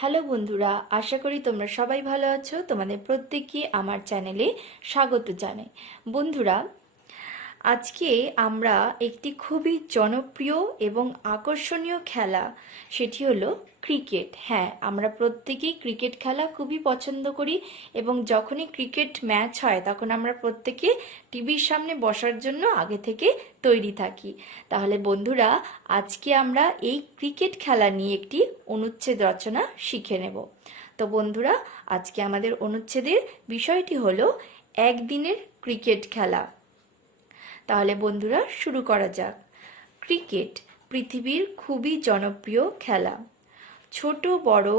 Hello বন্ধুরা, আশা করি তোমরা সবাই ভালো আছো। তোমাদের প্রত্যেককে আমার চ্যানেলে স্বাগত জানাই। বন্ধুরা, আজকে আমরা একটি খুবই জনপ্রিয় এবং আকর্ষণীয় খেলা, সেটি হলো ক্রিকেট। হ্যাঁ, আমরা প্রত্যেকেই ক্রিকেট খেলা খুবই পছন্দ করি এবং যখনই ক্রিকেট ম্যাচ হয় তখন আমরা প্রত্যেকে টিভির সামনে বসার জন্য আগে থেকে তৈরি থাকি। তাহলে বন্ধুরা, আজকে আমরা এই ক্রিকেট খেলা নিয়ে একটি অনুচ্ছেদ রচনা শিখে নেব। তো বন্ধুরা, আজকে আমাদের অনুচ্ছেদের বিষয়টি হলো একদিনের ক্রিকেট খেলা। তাহলে বন্ধুরা, শুরু করা যাক। ক্রিকেট পৃথিবীর খুবই জনপ্রিয় খেলা। ছোট বড়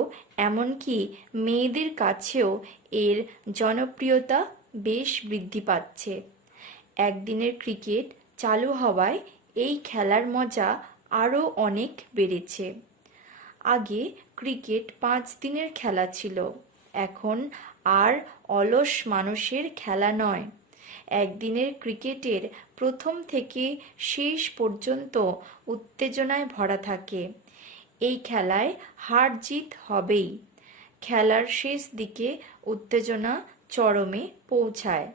এমনকি মেয়েদের কাছেও এর জনপ্রিয়তা বেশ বৃদ্ধি পাচ্ছে। একদিনের ক্রিকেট চালু হওয়ায় এই খেলার মজা আরও অনেক বেড়েছে। আগে ক্রিকেট 5 দিনের খেলা ছিল, এখন আর অলস মানুষের খেলা নয়। একদিনের ক্রিকেটের প্রথম থেকে শেষ পর্যন্ত উত্তেজনায় ভরা থাকে। এই খেলায় হার জিত হবেই। খেলার শেষ দিকে উত্তেজনা চরমে পৌঁছায়।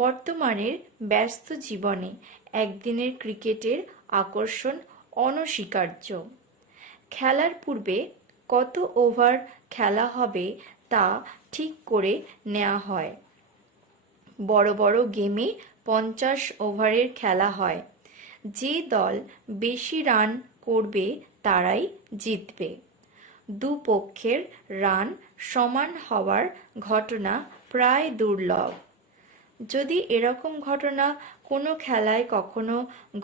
বর্তমানের ব্যস্ত জীবনে একদিনের ক্রিকেটের আকর্ষণ অনস্বীকার্য। খেলার পূর্বে কত ওভার খেলা হবে তা ঠিক করে নেওয়া হয়। বড় বড় গেমে 50 ওভারের খেলা হয়। যে দল বেশি রান করবে তারাই জিতবে। দুপক্ষের রান সমান হওয়ার ঘটনা প্রায় দুর্লভ। যদি এরকম ঘটনা কোনো খেলায় কখনো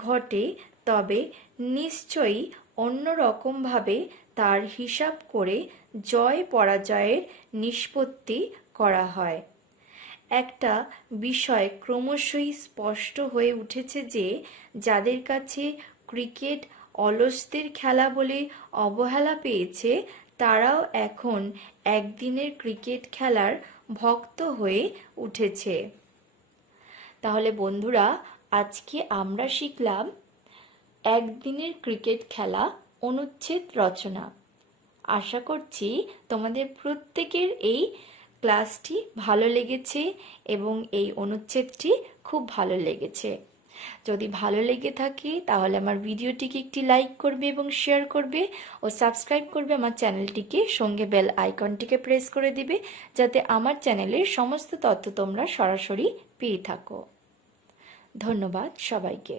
ঘটে, তবে নিশ্চয়ই অন্যরকমভাবে তার হিসাব করে জয় পরাজয়ের নিষ্পত্তি করা হয়। একটা বিষয় ক্রমশই স্পষ্ট হয়ে উঠেছে যে যাদের কাছে ক্রিকেট অলসদের খেলা বলে অবহেলা পেয়েছে, তারাও এখন একদিনের ক্রিকেট খেলার ভক্ত হয়ে উঠেছে। তাহলে বন্ধুরা, আজকে আমরা শিখলাম একদিনের ক্রিকেট খেলা অনুচ্ছেদ রচনা। আশা করছি তোমাদের প্রত্যেকের এই ক্লাসটি ভালো লেগেছে এবং এই অনুচ্ছেদটি খুব ভালো লেগেছে। যদি ভালো লেগে থাকে তাহলে আমার ভিডিওটিকে একটি লাইক করবে এবং শেয়ার করবে ও সাবস্ক্রাইব করবে আমার চ্যানেলটিকে, সঙ্গে বেল আইকনটিকে প্রেস করে দিবে যাতে আমার চ্যানেলের সমস্ত তথ্য তোমরা সরাসরি পেয়ে থাকো। ধন্যবাদ সবাইকে।